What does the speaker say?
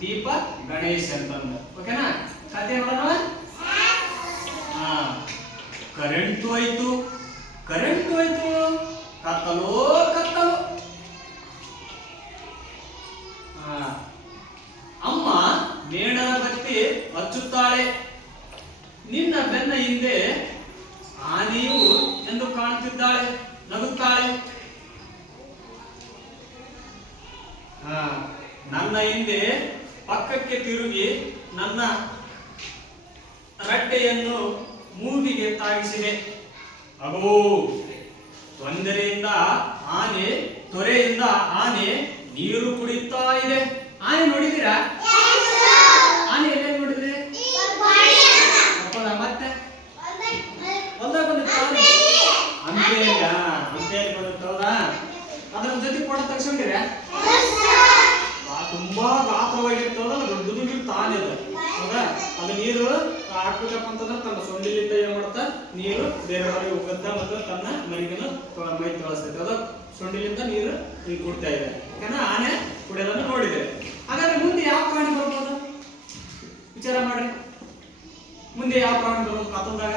ದೀಪ ಗಣೇಶ್ ಅಂತಂದ. ಓಕೆನಾ? ಕತೆ ನೋಡೋಣ. ಹಾ, ಕರೆಂಟ್ ಹೋಯ್ತು, ಕರೆಂಟ್ ಹೋಯ್ತು, ಕತ್ತಲು ಕತ್ತಲು. ಅಮ್ಮ ಮೇಣದ ಬತ್ತಿ ಹಚ್ಚುತ್ತಾಳೆ. ನಿನ್ನ ಬೆನ್ನ ಹಿಂದೆ ಆನೆಯು ಎಂದು ಕಾಣುತ್ತಿದ್ದಾಳೆ, ನಗುತ್ತಾಳೆ. ನನ್ನ ಹಿಂದೆ ಪಕ್ಕಕ್ಕೆ ತಿರುಗಿ ನನ್ನ ರಟ್ಟೆಯನ್ನು ಮೂಗಿಗೆ ತಾಗಿಸಿದೆ. ಅಗೋ, ತೊಂದರೆಯಿಂದ ಆನೆ, ತೊರೆಯಿಂದ ಆನೆ ನೀರು ಕುಡಿಯುತ್ತಾ ಇದೆ. ಆನೆ ನೋಡಿದ್ದೀರಾ? ಆನೆ ಎಲ್ಲೇ ನೋಡಿದ್ರಿ? ಮತ್ತೆ ಹೊಲ್ದಾಗ ಬಂದಿತ್ತು ಅಂತೇಳಿ ಬಂದಿತ್ತಲ್ಲ, ಅದ್ರ ಜೊತೆ ಫೋಟೋ ತೆಗ್ಸ್ಕೊಂಡಿರ? ತುಂಬಾ ಗಾತ್ರವಾಗಿರ್ತದ, ದೊಡ್ಡದು ತಾನಿದೆ. ಹೌದಾ? ಅದು ನೀರು ಹಾಕ್ಬೇಕಪ್ಪ ಅಂತಂದ್ರೆ ತನ್ನ ಸೊಂಡಿಲಿಂದ ಏನ್ ಮಾಡ್ತಾ ನೀರು ಬೇರೆ ಹೊರಗೆ ಹೋಗುತ್ತಾ ಮತ್ತು ತನ್ನ ಮೈಗನ್ನು ಮೈ ತೊಳಸ್ತೈತೆ. ಅದು ಸೊಂಡಿಲಿಂದ ನೀರು ಈಗ ಕುಡ್ತಾ ಇದೆ. ಯಾಕಂದ್ರೆ ಆನೆ ಕುಡಿಯೋದನ್ನು ನೋಡಿದೆ. ಹಾಗಾದ್ರೆ ಮುಂದೆ ಯಾವ ಪ್ರಾಣಿ ಬರ್ಬೋದು ವಿಚಾರ ಮಾಡ್ರಿ. ಮುಂದೆ ಯಾವ ಪ್ರಾಣಿ ಬರ್ಬೋದು ಕತ್ತಲದಾಗ?